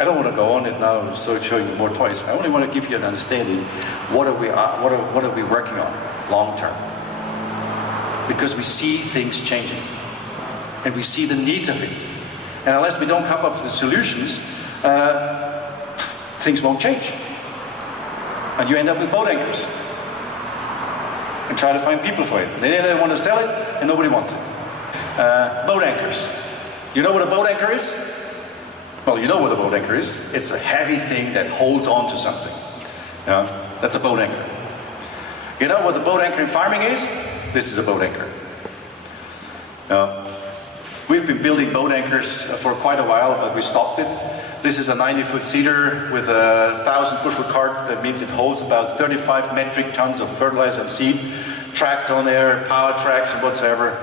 I don't want to go on it now, so showing you more toys. I only want to give you an understanding. What are we working on long term? Because we see things changing, and we see the needs of it. And unless we don't come up with the solutions, things won't change. And you end up with boat anchors. And try to find people for it. They want to sell it, and nobody wants it. Boat anchors. You know what a boat anchor is? Well, you know what a boat anchor is. It's a heavy thing that holds on to something. That's a boat anchor. You know what the boat anchor in farming is? This is a boat anchor. We've been building boat anchors for quite a while, but we stopped it. This is a 90-foot cedar with a 1,000 bushel cart. That means it holds about 35 metric tons of fertilizer and seed, tracked on there, power tracks and whatsoever.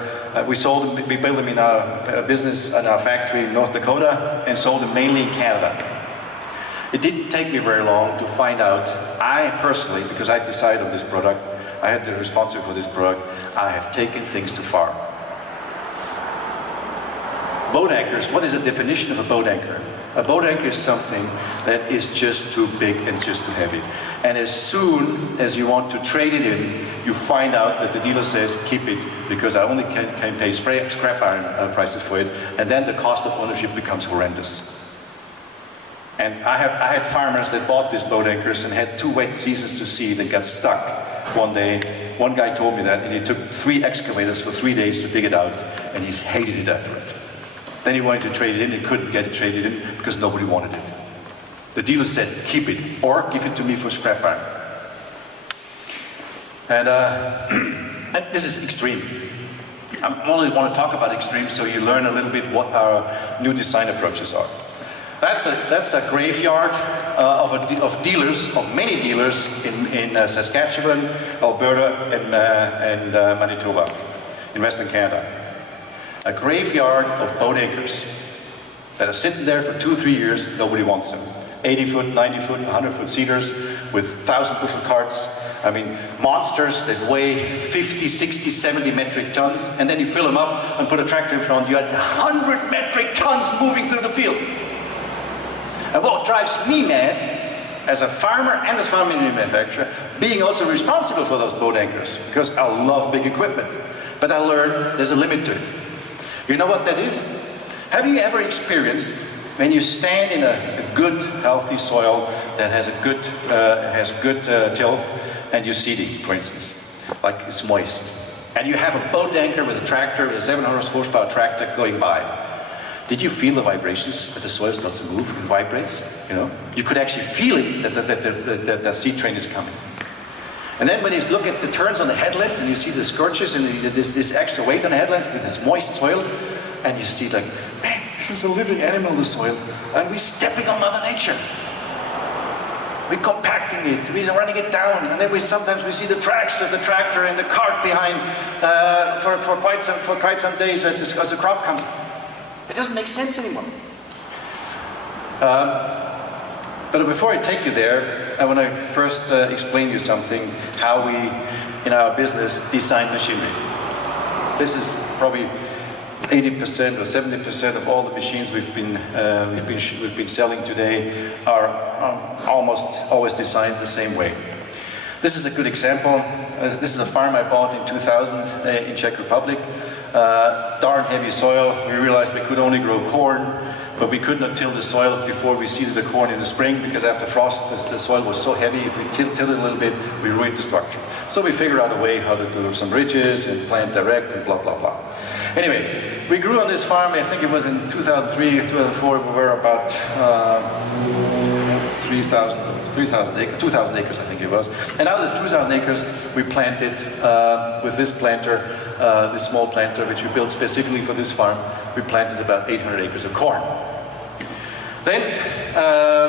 We sold them, we built them in our business and our factory in North Dakota, and sold them mainly in Canada. It didn't take me very long to find out, I personally, because I decided on this product, I had the responsibility for this product, I have taken things too far. Boat anchors, what is the definition of a boat anchor? A boat anchor is something that is just too big and just too heavy. And as soon as you want to trade it in, you find out that the dealer says, keep it, because I only can pay scrap iron prices for it, and then the cost of ownership becomes horrendous. And I had farmers that bought these boat anchors and had 2 wet seasons to see it and got stuck one day. One guy told me that, and he took 3 excavators for 3 days to dig it out, and he hated it after it. Then he wanted to trade it in, he couldn't get it traded in because nobody wanted it. The dealer said, keep it, or give it to me for scrap iron. And this is extreme. I only want to talk about extreme so you learn a little bit what our new design approaches are. That's a graveyard of dealers, of many dealers in Saskatchewan, Alberta, and Manitoba, in Western Canada. A graveyard of boat anchors that are sitting there for 2-3 years, nobody wants them. 80-foot, 90-foot, 100-foot cedars with 1,000 bushel carts. I mean, monsters that weigh 50, 60, 70 metric tons, and then you fill them up and put a tractor in front, you had 100 metric tons moving through the field. And what drives me mad, as a farmer and as a farming manufacturer, being also responsible for those boat anchors, because I love big equipment, but I learned there's a limit to it. You know what that is? Have you ever experienced when you stand in a good, healthy soil that has a good tilth, and you seeding, for instance, like it's moist, and you have a boat anchor with a tractor, a 700 horsepower tractor going by? Did you feel the vibrations that the soil starts to move and vibrates? You know, you could actually feel it that seed train is coming. And then when you look at the turns on the headlands and you see the scorches and this extra weight on the headlands with this moist soil, and you see like, man, this is a living animal, the soil, and we're stepping on Mother Nature. We're compacting it, we're running it down, and then sometimes we see the tracks of the tractor and the cart behind for quite some days as the crop comes. It doesn't make sense anymore. But before I take you there, I want to first explain you something, how we, in our business, design machinery. This is probably 80% or 70% of all the machines we've been selling today are almost always designed the same way. This is a good example. This is a farm I bought in 2000 in Czech Republic. Darn heavy soil. We realized we could only grow corn, but we could not till the soil before we seeded the corn in the spring, because after frost the soil was so heavy, if we tilled it a little bit, we ruined the structure. So we figured out a way how to do some ridges and plant direct and blah blah blah. Anyway, we grew on this farm, I think it was in 2003 or 2004, we were about 2,000 acres, I think it was. And out of the 2,000 acres, we planted with this planter, this small planter, which we built specifically for this farm, we planted about 800 acres of corn. Then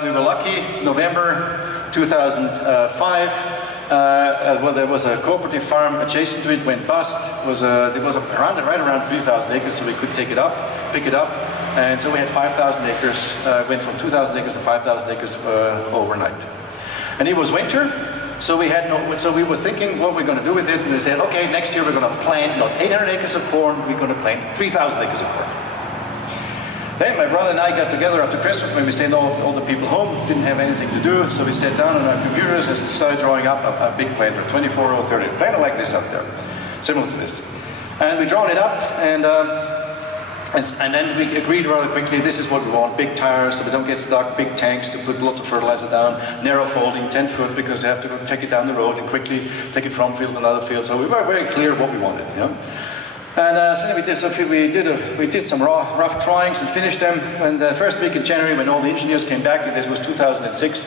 we were lucky, November 2005, well, there was a cooperative farm adjacent to it, went bust. It was right around 3,000 acres, so we could pick it up, and so we had 5,000 acres. Went from 2,000 acres to 5,000 acres overnight. And it was winter, so we were thinking what we're going to do with it, and we said, okay, next year we're going to plant not 800 acres of corn, we're going to plant 3,000 acres of corn. Then my brother and I got together after Christmas when we sent all the people home, didn't have anything to do, so we sat down on our computers and started drawing up a big planter, 24-30, kind of like this up there, similar to this. And we drawn it up, and then we agreed rather quickly, this is what we want, big tires so we don't get stuck, big tanks to put lots of fertilizer down, narrow folding, 10 foot, because we have to go take it down the road and quickly take it from field to another field. So we were very clear what we wanted, you know. And so we did some rough drawings and finished them. And the first week in January, when all the engineers came back, and this was 2006,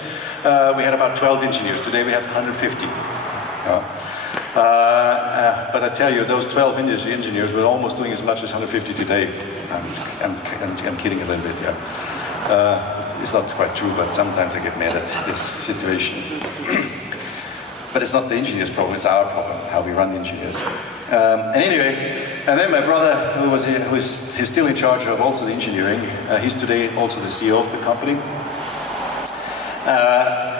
we had about 12 engineers. Today we have 150. But I tell you, those 12 engineers were almost doing as much as 150 today. I'm kidding a little bit, yeah. It's not quite true, but sometimes I get mad at this situation. But it's not the engineers' problem, it's our problem, how we run the engineers. And anyway, and then my brother, he's still in charge of also the engineering, he's today also the CEO of the company.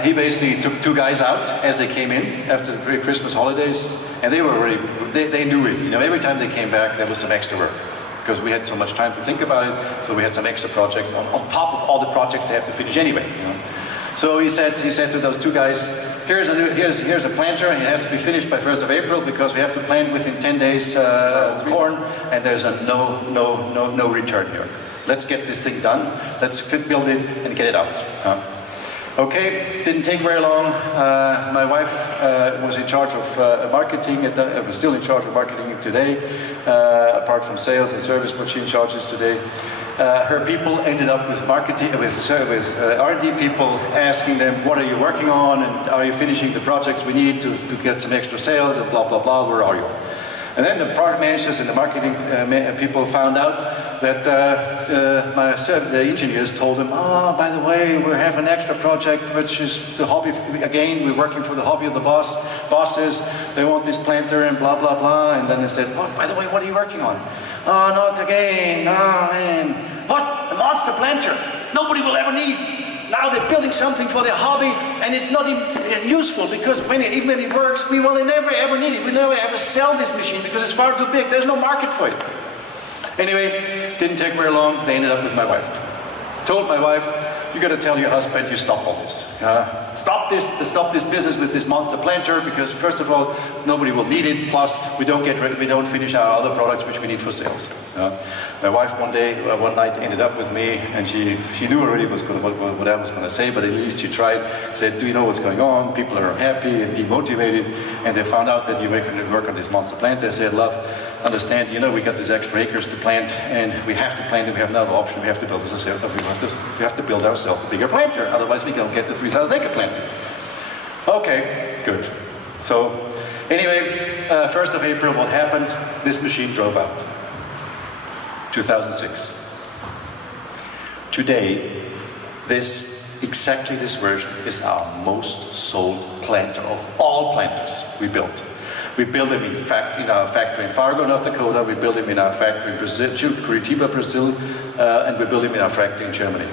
He basically took two guys out as they came in after the Christmas holidays, and they were already, they knew it, you know, every time they came back there was some extra work. Because we had so much time to think about it, so we had some extra projects on top of all the projects they have to finish anyway. You know? So he said to those two guys, here's a planter, it has to be finished by 1st of April because we have to plant within 10 days corn, and there's a no return here. Let's get this thing done, let's build it and get it out. Okay, didn't take very long. My wife was in charge of marketing, was still in charge of marketing today, apart from sales and service, but she in charge is today. Her people ended up with marketing, with R&D people, asking them, what are you working on, and are you finishing the projects we need to get some extra sales, and blah, blah, blah, where are you? And then the product managers and the marketing people found out that the engineers told them, oh, by the way, we have an extra project, which is the hobby, again, we're working for the hobby of the bosses, they want this planter and blah, blah, blah. And then they said, oh, by the way, what are you working on? Oh, not again, oh man. What? A monster planter? Nobody will ever need. Now they're building something for their hobby, and it's not even useful, because even when it works, we will never ever need it. We never ever sell this machine because it's far too big. There's no market for it. Anyway, didn't take very long. They ended up with my wife. Told my wife, you got to tell your husband you stop all this. Stop this business with this monster planter, because first of all, nobody will need it. Plus, we don't finish our other products which we need for sales. My wife one night ended up with me, and she knew already what I was going to say, but at least she tried. Said, do you know what's going on? People are unhappy and demotivated, and they found out that you work on this monster planter. I said, love, understand, you know, we got these extra acres to plant, and we have to plant it. We have no other option. We have to build ourselves. We have to build ourselves a bigger planter. Otherwise, we don't get the 3,000 acre planter. Okay, good. So, anyway, 1st of April, what happened? This machine drove out. 2006. Today, exactly this version is our most sold planter of all planters we built. We build them in our factory in Fargo, North Dakota. We build them in our factory in Brazil, Curitiba, Brazil, and we build them in our factory in Germany.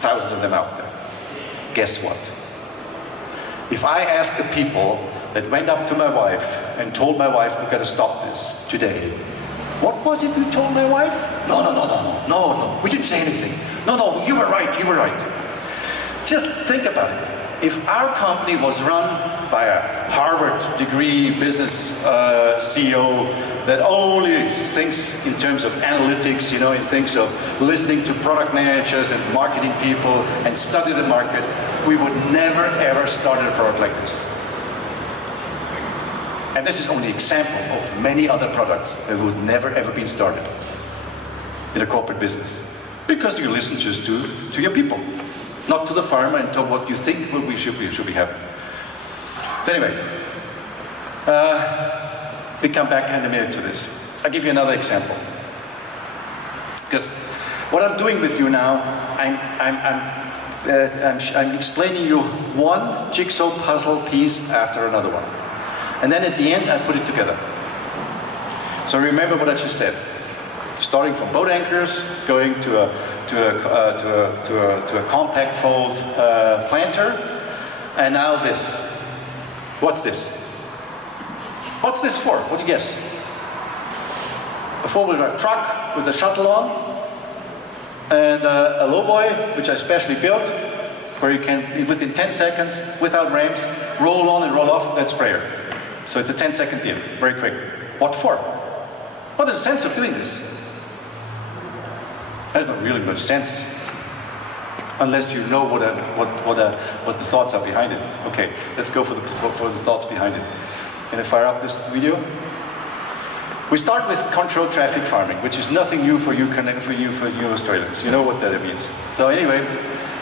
Thousands of them out there. Guess what? If I ask the people that went up to my wife and told my wife we've got to stop this today, what was it we told my wife? No, we didn't say anything. No, you were right. Just think about it. If our company was run by a Harvard degree business CEO that only thinks in terms of analytics, you know, and thinks of listening to product managers and marketing people and study the market, we would never ever start a product like this. And this is only an example of many other products that would never ever been started in a corporate business. Because you listen just to your people, not to the farmer and to what you think we should be having. So anyway, we come back in a minute to this. I'll give you another example. Because what I'm doing with you now, I'm explaining you one jigsaw puzzle piece after another one. And then at the end, I put it together. So remember what I just said. Starting from boat anchors, going to a compact fold planter, and now this. What's this? What's this for? What do you guess? A four-wheel drive truck with a shuttle on, and a lowboy, which I specially built, where you can, within 10 seconds, without ramps, roll on and roll off that sprayer. So it's a 10-second deal, very quick. What for? What is the sense of doing this? There's not really much sense, unless you know what the thoughts are behind it. Okay, let's go for the thoughts behind it. Can I fire up this video? We start with controlled traffic farming, which is nothing new for you Australians. You know what that means. So anyway,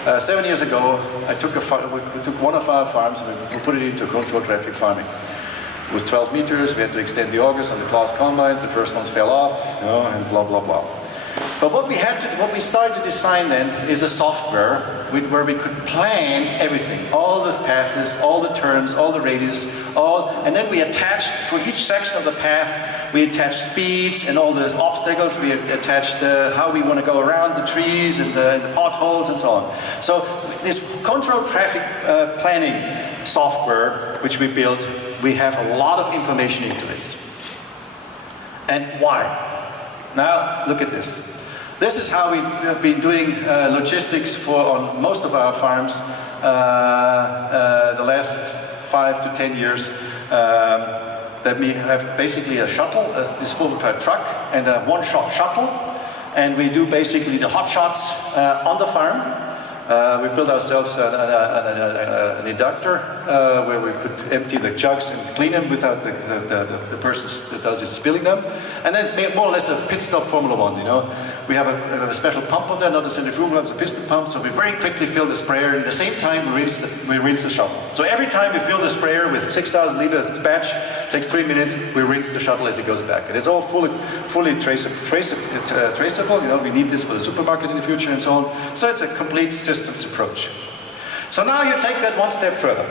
7 years ago, we took one of our farms and we put it into controlled traffic farming. It was 12 meters. We had to extend the augers on the class combines. The first ones fell off, you know, and blah blah blah. But what we started to design then is a software where we could plan everything, all the paths, all the turns, all the radius, and then we attached for each section of the path. We attached speeds and all the obstacles. We attached how we want to go around the trees and the potholes and so on. So this controlled traffic planning software, which we built, we have a lot of information into this. And why? Now look at this. This is how we have been doing logistics on most of our farms the last 5 to 10 years. That we have basically a shuttle, this full-type truck, and a one-shot shuttle, and we do basically the hot shots on the farm. We built ourselves an inductor where we could empty the jugs and clean them without the person that does it spilling them. And then it's more or less a pit stop Formula One, you know. We have a special pump on there, not a centrifugal, it's a piston pump, so we very quickly fill the sprayer, and at the same time we rinse the shuttle. So every time we fill the sprayer with 6,000 liters batch, it takes 3 minutes, we rinse the shuttle as it goes back. And it's all fully traceable, you know, we need this for the supermarket in the future and so on. So it's a complete systems approach. So now you take that one step further.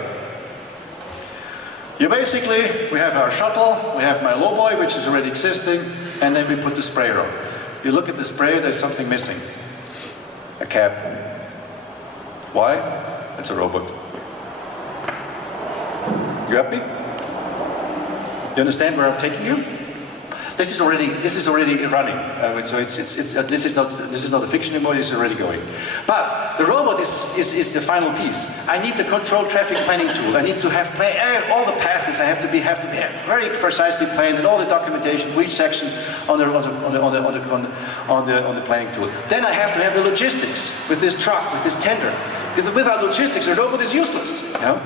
We have our shuttle, we have my lowboy, which is already existing, and then we put the sprayer on. You look at the sprayer, there's something missing. A cap. Why? It's a robot. You happy? You understand where I'm taking you? This is already running. So this is not a fiction anymore. This is already going. But the robot is the final piece. I need the controlled traffic planning tool. I need to have all the paths. I have to be very precisely planned, and all the documentation for each section on the planning tool. Then I have to have the logistics with this truck, with this tender. Because without logistics, the robot is useless. You know?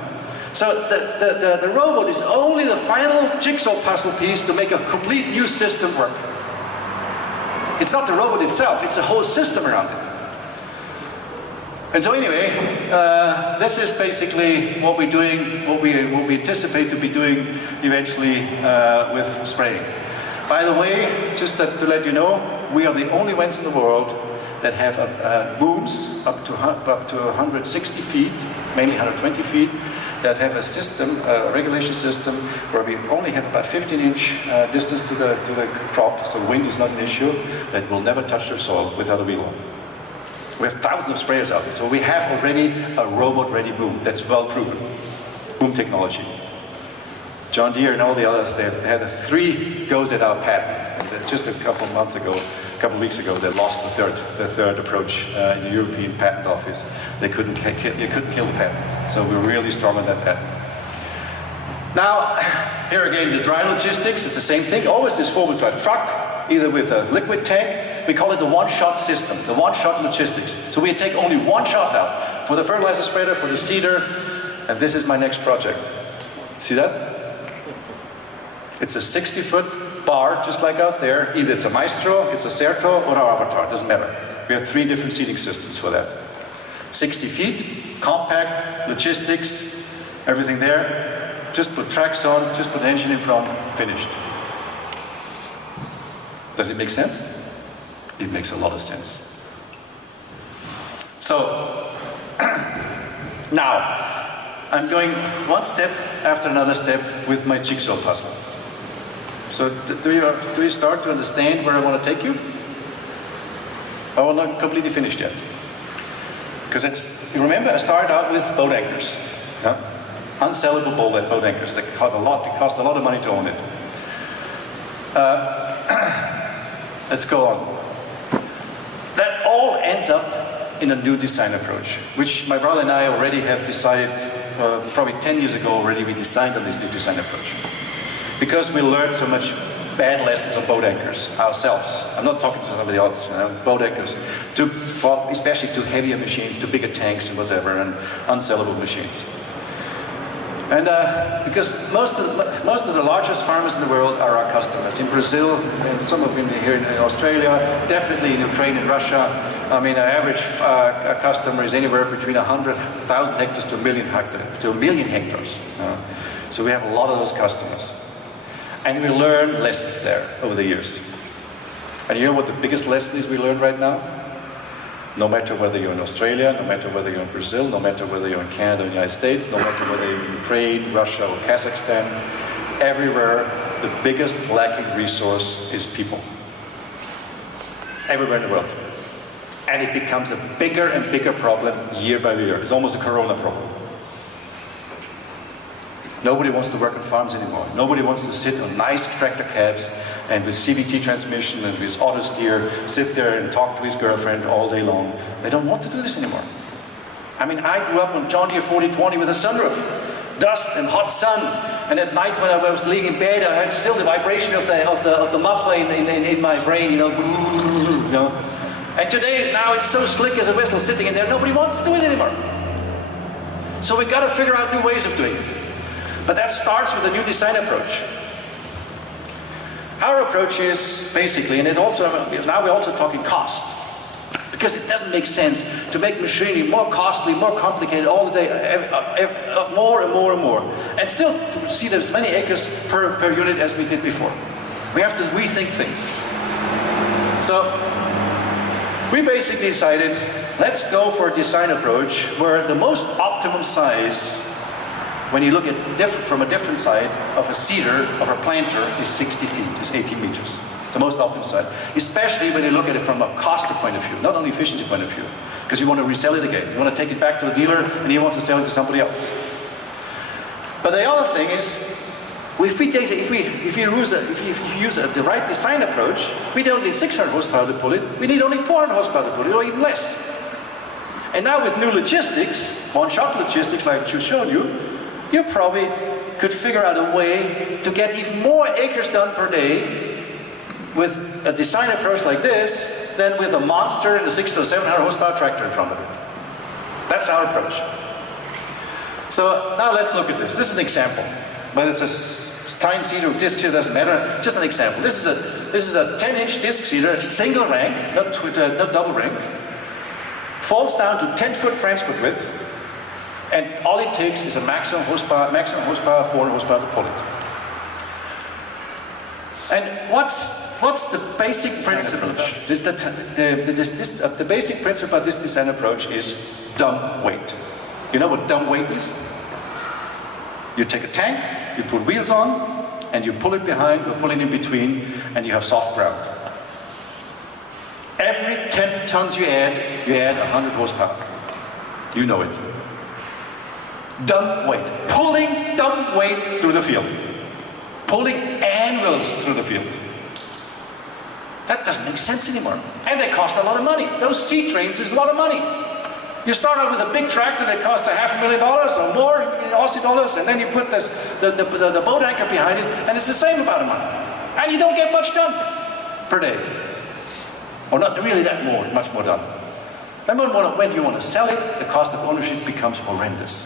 So the robot is only the final jigsaw puzzle piece to make a complete new system work. It's not the robot itself, it's a whole system around it. And so anyway, this is basically what we're doing, what we anticipate to be doing eventually with spraying. By the way, just to let you know, we are the only ones in the world that have booms up to 160 feet, mainly 120 feet, that have a system, a regulation system, where we only have about 15-inch distance to the crop, so wind is not an issue, that will never touch the soil without a wheel on. We have thousands of sprayers out there, so we have already a robot-ready boom that's well proven. Boom technology. John Deere and all the others, they had 3 goes at our patent. And just a couple of weeks ago, they lost the third approach in the European Patent Office. They couldn't kill the patent. So we're really strong on that patent. Now, here again, the dry logistics, it's the same thing. Always this 4-wheel drive truck, either with a liquid tank. We call it the one-shot system, the one-shot logistics. So we take only one shot now for the fertilizer spreader, for the seeder, and this is my next project. See that? It's a 60-foot bar, just like out there. Either it's a Maestro, it's a Certo, or our Avatar, doesn't matter. We have 3 different seating systems for that. 60 feet, compact, logistics, everything there. Just put tracks on, just put an engine in front, finished. Does it make sense? It makes a lot of sense. So, now, I'm going one step after another step with my jigsaw puzzle. So do you start to understand where I want to take you? I'm not completely finished yet. Because you remember I started out with boat anchors. Yeah? Unsellable boat anchors. They cost a lot of money to own it. Let's go on. That all ends up in a new design approach, which my brother and I already have decided, probably 10 years ago already, we designed on this new design approach. Because we learned so much bad lessons on boat anchors ourselves. I'm not talking to somebody else, boat anchors, especially to heavier machines, to bigger tanks and whatever, and unsellable machines. And because most of the largest farmers in the world are our customers. In Brazil, and some of them here in Australia, definitely in Ukraine and Russia. I mean, our average customer is anywhere between 100,000 hectares to a million hectares. So we have a lot of those customers. And we learn lessons there over the years. And you know what the biggest lesson is we learn right now? No matter whether you're in Australia, no matter whether you're in Brazil, no matter whether you're in Canada or the United States, no matter whether you're in Ukraine, Russia or Kazakhstan, everywhere the biggest lacking resource is people. Everywhere in the world. And it becomes a bigger and bigger problem year by year. It's almost a corona problem. Nobody wants to work on farms anymore. Nobody wants to sit on nice tractor cabs and with CVT transmission and with auto steer, sit there and talk to his girlfriend all day long. They don't want to do this anymore. I mean, I grew up on John Deere 4020 with a sunroof, dust and hot sun, and at night when I was laying in bed, I heard still the vibration of the muffler in my brain, you know. And today, now it's so slick as a whistle sitting in there, nobody wants to do it anymore. So we've got to figure out new ways of doing it. But that starts with a new design approach. Our approach is basically, and now we're also talking cost. Because it doesn't make sense to make machinery more costly, more complicated all the day, more and more and more. And still see as many acres per unit as we did before. We have to rethink things. So we basically decided, let's go for a design approach where the most optimum size, when you look at from a different side of a seeder, of a planter, is 60 feet, is 18 meters. The most optimum side. Especially when you look at it from a cost point of view, not only efficiency point of view. Because you want to resell it again. You want to take it back to the dealer and he wants to sell it to somebody else. But the other thing is, if you use the right design approach, we don't need 600 horsepower to pull it, we need only 400 horsepower to pull it, or even less. And now with new logistics, one-shot logistics like I just showed you, you probably could figure out a way to get even more acres done per day with a design approach like this than with a monster and a 600 or 700 horsepower tractor in front of it. That's our approach. So now let's look at this. This is an example. Whether it's a tine seeder or disc seeder, doesn't matter. Just an example. This is a 10-inch disc seeder, single rank, not double rank. Falls down to 10-foot transport width. And all it takes is a maximum horsepower, 400 horsepower to pull it. And what's the basic principle? The basic principle of this design approach is dumb weight. You know what dumb weight is? You take a tank, you put wheels on, and you pull it behind or pull it in between, and you have soft ground. Every 10 tons you add 100 horsepower. You know it. Dumb weight. Pulling dumb weight through the field. Pulling anvils through the field. That doesn't make sense anymore. And they cost a lot of money. Those sea trains is a lot of money. You start out with a big tractor that costs $500,000 or more in Aussie dollars, and then you put the boat anchor behind it, and it's the same amount of money. And you don't get much done per day. Or not really much more done. Then when you want to sell it, the cost of ownership becomes horrendous.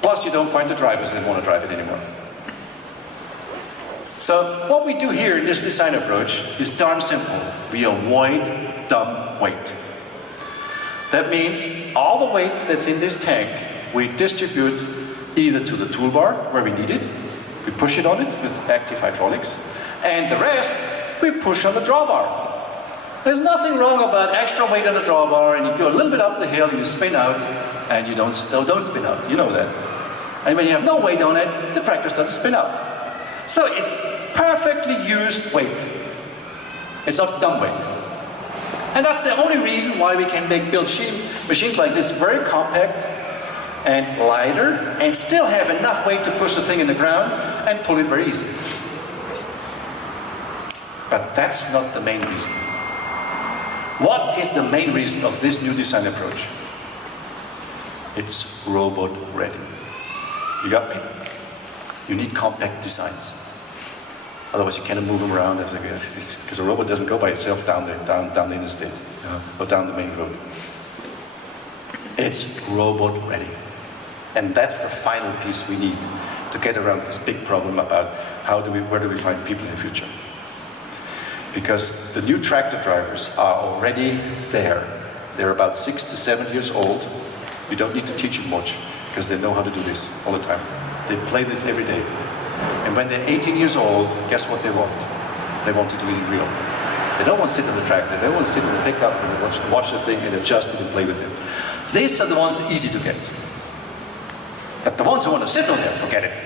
Plus you don't find the drivers that want to drive it anymore. So what we do here in this design approach is darn simple. We avoid dumb weight. That means all the weight that's in this tank, we distribute either to the toolbar where we need it, we push it on it with active hydraulics, and the rest we push on the drawbar. There's nothing wrong about extra weight on the drawbar, and you go a little bit up the hill, you spin out, and you don't spin out. You know that. And when you have no weight on it, the tractor starts to spin out. So it's perfectly used weight. It's not dumb weight. And that's the only reason why we can build machines like this very compact and lighter, and still have enough weight to push the thing in the ground and pull it very easy. But that's not the main reason. What is the main reason of this new design approach? It's robot ready. You got me? You need compact designs. Otherwise you cannot move them around, because a robot doesn't go by itself down the interstate, or down the main road. It's robot ready. And that's the final piece we need to get around this big problem about where do we find people in the future. Because the new tractor drivers are already there. They're about 6 to 7 years old. You don't need to teach them much, because they know how to do this all the time. They play this every day. And when they're 18 years old, guess what they want? They want to do it in real. They don't want to sit on the tractor. They want to sit on the pickup and watch this thing and adjust it and play with it. These are the ones easy to get. But the ones who want to sit on there, forget it.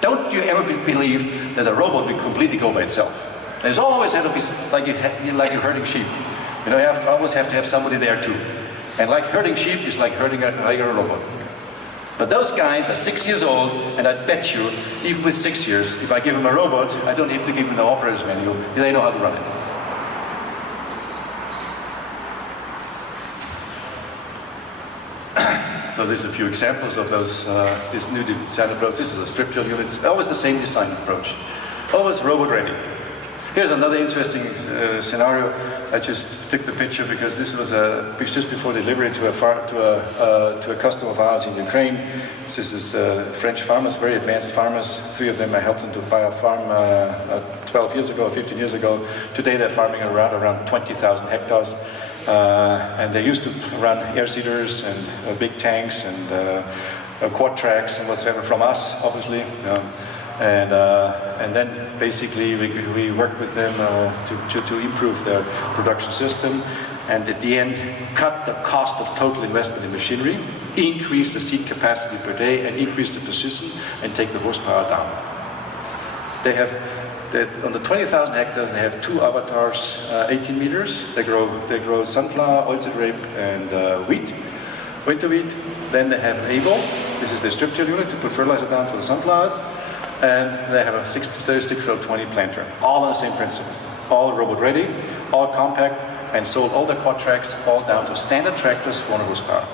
Don't you ever believe that a robot will completely go by itself. There's always had to be like you're herding sheep. You know, you always have to have somebody there too. And like herding sheep is like herding a regular robot. But those guys are 6 years old, and I bet you, even with 6 years, if I give them a robot, I don't have to give them the operator's manual. They know how to run it. So this is a few examples of those, this new design approach. This is a strip till unit. It's always the same design approach. Always robot ready. Here's another interesting scenario. I just took the picture because this was just before delivery to a customer of ours in Ukraine. This is French farmers, very advanced farmers. 3 of them, I helped them to buy a farm 12 years ago, 15 years ago. Today they're farming around 20,000 hectares. And they used to run air seeders and big tanks and quad tracks and whatsoever from us, obviously. And then basically we worked with them to improve their production system, and at the end cut the cost of total investment in machinery, increase the seed capacity per day, and increase the precision, and take the horsepower down. They have on the 20,000 hectares they have 2 avatars, 18 meters. They grow sunflower, oilseed rape, and wheat, winter wheat. Then they have an able. This is the strip till unit to put fertilizer down for the sunflowers. And they have a 36-row-20 planter, all on the same principle. All robot ready, all compact, and sold all the quad tracks, all down to standard tractors, 400 horsepower.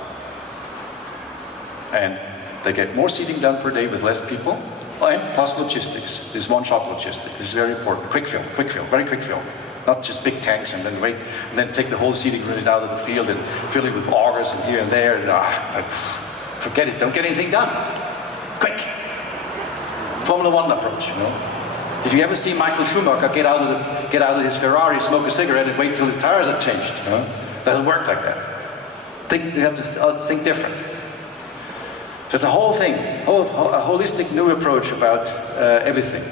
And they get more seeding done per day with less people, and plus logistics. This one-shot logistics. This is very important. Quick fill, very quick fill. Not just big tanks and then wait, and then take the whole seeding unit out of the field and fill it with augers and here and there. And, forget it, don't get anything done. Quick. Formula One approach, you know. Did you ever see Michael Schumacher get out of his Ferrari, smoke a cigarette, and wait till his tires are changed? You know? Doesn't work like that. You have to think different. So it's a whole thing, a holistic new approach about everything.